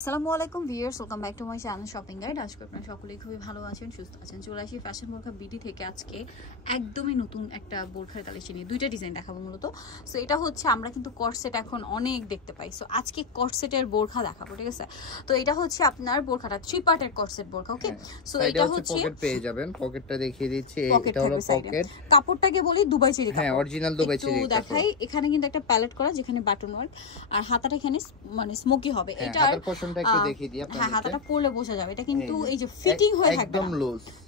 আসসালামু আলাইকুম viewers, welcome back to my channel shopping guide. আজকে আপনারা সকলেই খুবই ভালো আছেন, সুস্থ আছেন। চলে আসি ফ্যাশন বোরখা বিডি থেকে আজকে একদমই নতুন একটা বোরখার কালেকশন নিয়ে দুইটা ডিজাইন দেখাবো মূলত। সো এটা হচ্ছে আমরা কিন্তু কটসেট এখন অনেক দেখতে পাই, সো আজকে কটসেটের বোরখা দেখাবো, ঠিক আছে? তো এটা হচ্ছে আপনার বোরখাটা 3 পার্টের কটসেট বোরখা, ওকে? সো এটা হচ্ছে পকেট পেয়ে যাবেন, পকেটটা দেখিয়ে দিচ্ছি। এটা হলো পকেট। কাপড়টাকে বলি দুবাই চেরি কাপড়, হ্যাঁ অরিজিনাল দুবাই চেরি কাপড়। দেখাই, এখানে কিন্তু একটা প্যালেট করা যেখানে বাটন ওয়ার্ক, আর হাতাটা এখানে মানে স্মোকি হবে। এটা হাতার পোরশনটা একটু দেখিয়ে দিই আপনাদের। হ্যাঁ, হাতাটা পরলে বোঝা যাবে এটা কিন্তু এই যে ফিটিং হয়ে থাকবে একদম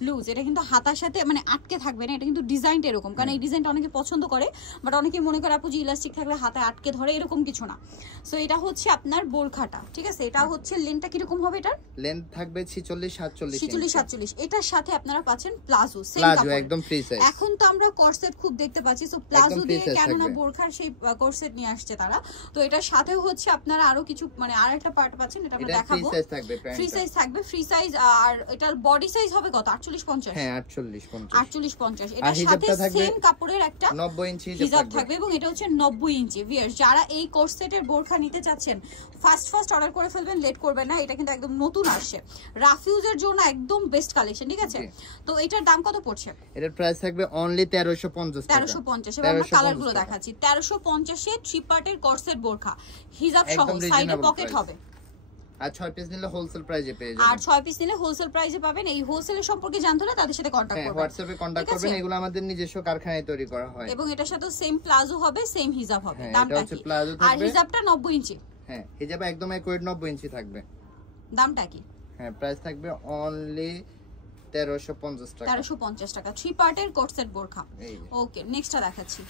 লুজ। এটা কিন্তু হাতার সাথে মানে আটকে থাকবে না, এটা কিন্তু ডিজাইনটা এরকম, কারণ এই ডিজাইনটা অনেকে পছন্দ করে, বাট অনেকে মনে করে আপু যে ইলাস্টিক থাকলে হাতে আটকে ধরে, এরকম কিছু না। সো এটা হচ্ছে আপনার বোরখাটা, ঠিক আছে? এটা হচ্ছে লেন্থটা কিরকম হবে? এটার লেন্থ থাকবে 46 47। এটার সাথে আপনারা পাচ্ছেন প্লাজো, সেম প্লাজো কাপড়, একদম ফ্রি সাইজ। এখন তো আমরা কর্সেট খুব দেখতে পাচ্ছি, সো প্লাজো দিয়ে কেন না বোরখার সেই কর্সেট নিয়ে আসছে তারা। তো এটার সাথেও হচ্ছে আপনারা আরো কিছু মানে আরেকটা পার্ট পাচ্ছেন, এটা আমরা দেখাবো। ফ্রি সাইজ থাকবে, ফ্রি সাইজ। আর এটার বডি সাইজ হবে কত? 48-50। হ্যাঁ 48-50। 48-50। এটার সাথে সেম কাপড়ের একটা 90 ইঞ্চি হিজাব থাকবে, এবং এটা হচ্ছে 90 ইঞ্চি। ভিউয়ার্স, যারা এই কোর্সেটের বোরখা নিতে চাচ্ছেন ফার্স্ট অর্ডার করে ফেলবেন, লেট করবেন না। এটা কিন্তু একদম নতুন আসছে, রাফিউজের জন্য একদম বেস্ট কালেকশন, ঠিক আছে? তো এটার দাম কত পড়ছে? এটার প্রাইস থাকবে অনলি 1350 টাকা। 1350। এবার আমরা কালারগুলো দেখাচ্ছি। 1350 এ 3 পার্টের কোর্সেট বোরখা, হিজাব সহ, সাইডে পকেট হবে। আর 6 পিস নিলে হোলসেল প্রাইসে পেয়ে যাবেন। আর 6 পিস নিলে হোলসেল প্রাইসে পাবেন। এই হোলসেলের সম্পর্কে জানতে হলে তাদের সাথে কন্টাক্ট করবেন, হোয়াটসঅ্যাপে কন্টাক্ট করবেন। এগুলো আমাদের নিজস্ব কারখানায় তৈরি করা হয়, এবং এটার সাথে সেম প্লাজো হবে, সেম হিজাব হবে। দামটা কি? আর হিজাবটা 90 ইঞ্চি। হ্যাঁ, হিজাব একদম একুরেট 90 ইঞ্চি থাকবে। দামটা কি? হ্যাঁ, প্রাইস থাকবে অনলি 1350 টাকা। 1350 টাকা 3 পার্টের কোট সেট বোরখা। ওকে, নেক্সটটা দেখাচ্ছি।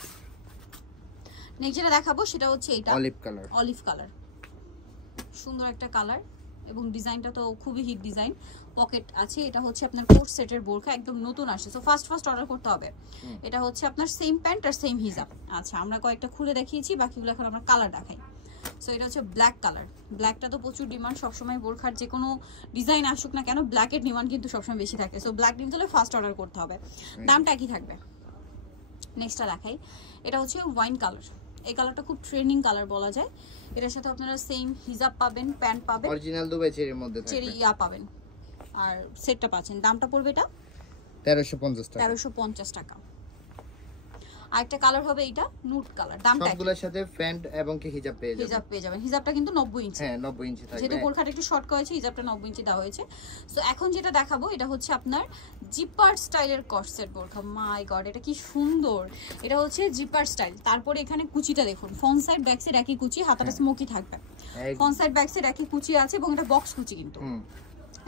নেক্সট যেটা দেখাবো সেটা হচ্ছে এটা অলিভ কালার। সুন্দর একটা কালার, এবং ডিজাইনটা তো খুবই হিট ডিজাইন। পকেট আছে। এটা হচ্ছে আপনার কোট সেটের বোরখা, একদম নতুন আসছে, সো ফার্স্ট অর্ডার করতে হবে। এটা হচ্ছে আপনার সেম প্যান্ট আর সেম হিজাব। আচ্ছা, আমরা কয়েকটা খুলে দেখিয়েছি, বাকিগুলো এখন আমরা কালার দেখাই। সো এটা হচ্ছে ব্ল্যাক কালার। ব্ল্যাকটা তো প্রচুর ডিমান্ড সবসময়, বোরখার যে কোনো ডিজাইন আসুক না কেন ব্ল্যাকের ডিমান্ড কিন্তু সবসময় বেশি থাকে। সো ব্ল্যাক নিতে হলে ফার্স্ট অর্ডার করতে হবে। দামটা কি থাকবে? নেক্সটটা দেখাই। এটা হচ্ছে ওয়াইন কালার। এই কালারটা খুব ট্রেন্ডিং কালার বলা যায়। এটার সাথে আপনারা সেম হিজাব পাবেন, প্যান্ট পাবেন, অরিজিনাল দুবাই চেরির মধ্যে থাকবে, চেরি পাবেন, আর সেটটা পাচ্ছেন। দামটা পড়বে এটা 1350 টাকা। 1350 টাকা। আরেকটা কালার হবে এইটা নুট কালার। দামটা সবগুলোর সাথে প্যান্ট এবং কি হিজাব পেয়ে যাবেন। হিজাব পেয়ে যাবেন। হিজাবটা কিন্তু 90 ইঞ্চি। হ্যাঁ 90 ইঞ্চি থাকবে। যেহেতু বোরখাটা একটু শর্ট করেছে, হিজাবটা 90 ইঞ্চি দেওয়া হয়েছে। সো এখন যেটা দেখাবো এটা হচ্ছে আপনার জিপার স্টাইলের কটসেট বোরখা। মাই গড, এটা কি সুন্দর! এটা হচ্ছে জিপার স্টাইল। তারপরে এখানে কুচিটা দেখুন, ফ্রন্ট সাইড ব্যাক সাইড একই কুচি, হাতাটা স্মোকি থাকবে। ফ্রন্ট সাইড ব্যাক সাইড একই কুচি আছে, এবং এটা বক্স কুচি কিন্তু।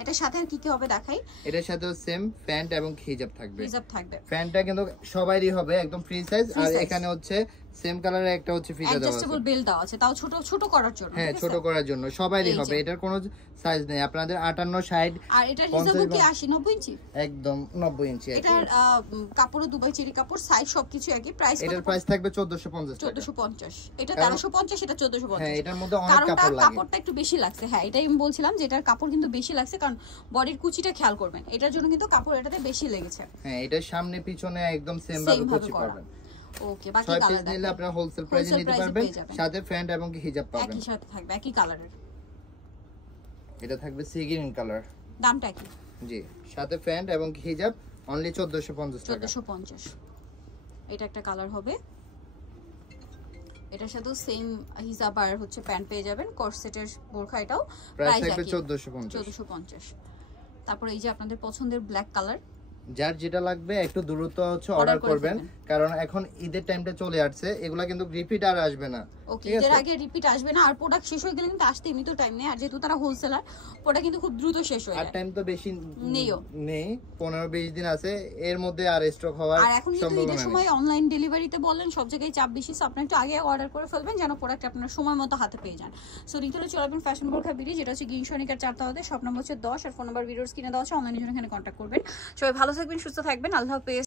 এটার সাথে আর কি কি হবে দেখাই। এটার সাথেও সেম প্যান্ট এবং হিজাব থাকবে। হিজাব থাকবে। প্যান্টটা কিন্তু সবারই হবে একদম ফ্রি সাইজ, আর এখানে হচ্ছে সেম কালারের একটা হচ্ছে ফিতা দেওয়া আছে, অ্যাডজাস্টেবল বেল্ট দেওয়া আছে, তাও ছোট করার জন্য। হ্যাঁ, ছোট করার জন্য সবারই হবে। এটার কোনো সাইজ নেই আপনাদের। 58, 60। আর এটার হিজাবও কি 80, 90 ইঞ্চি? একদম 90 ইঞ্চি। এটার কাপড়ও দুবাই চেরি কাপড়, সাইজ সবকিছু একই। প্রাইস কত? এটার প্রাইস থাকবে 1450 টাকা। 1450। এটা 1350, এটা 1450। হ্যাঁ, এটার মধ্যে অনেক কাপড় লাগে, কাপড়টা একটু বেশি লাগছে। হ্যাঁ, এটাই আমি বলছিলাম যে এটার কাপড় কিন্তু বেশি লাগছে, কারণ বডির কুচিটা খেয়াল করবেন, এটার জন্য কিন্তু কাপড় এটাতে বেশি লেগেছে। হ্যাঁ, এটার সামনে পিছনে একদম সেম ভাবে কুচি পাবেন। ওকে, বাকি কালার নিলে আপনারা হোলসেল প্রাইসে নিতে পারবেন, সাথে প্যান্ট এবং হিজাব পাবেন। একই সাথে থাকবে, একই কালারের। এটা থাকবে সি গ্রিন কালার। দামটা কি? জি, সাথে প্যান্ট এবং হিজাব অনলি 1450 টাকা। 1450। এটা একটা কালার হবে। এটার সাথে সেম হিজাব আর হচ্ছে প্যান্ট পেয়ে যাবেন। কর্সেটের বোরখা, এটাও প্রাইস থাকবে 1450। 1450। তারপর এই যে আপনাদের পছন্দের ব্ল্যাক কালার। যার যেটা লাগবে একটু দ্রুত হচ্ছে অর্ডার করবেন, কারণ এখন ঈদের টাইমটা চলে আসছে, এগুলা কিন্তু রিপিট আর আসবে না। ওকে, এর আগে রিপিট আসবে না, আর প্রোডাক্ট শেষ হয়ে গেলে কিন্তু আসতে এমনি তো টাইম নেই, আর যেহেতু তারা হোলসেলার, প্রোডাক্ট কিন্তু খুব দ্রুত শেষ হয়ে যায়। আর টাইম তো বেশি নেই, 15-20 দিন আছে, এর মধ্যে আর স্টক হওয়ার সম্ভাবনা নেই। আর এখন কিন্তু ঈদের সময় অনলাইন ডেলিভারিতে বলেন সব জায়গায় চাপ বেশি, সো আপনারা একটু আগে অর্ডার করে ফেলবেন যেন প্রোডাক্ট আপনারা সময় মতো হাতে পেয়ে যান। সো নিতে হলে চলে আসবেন ফ্যাশন বোরখা বিডি, যেটা হচ্ছে গ্রিন সনিকার 4 তলাতে, শপ নম্বর হচ্ছে 10, আর ফোন নাম্বার ভিডিওর স্ক্রিনে দেওয়া আছে, অনলাইনে জন্য এখানে কন্ট্যাক্ট করবেন। সবাই ভালো থাকবেন, সুস্থ থাকবেন, আল্লাহ হাফেজ।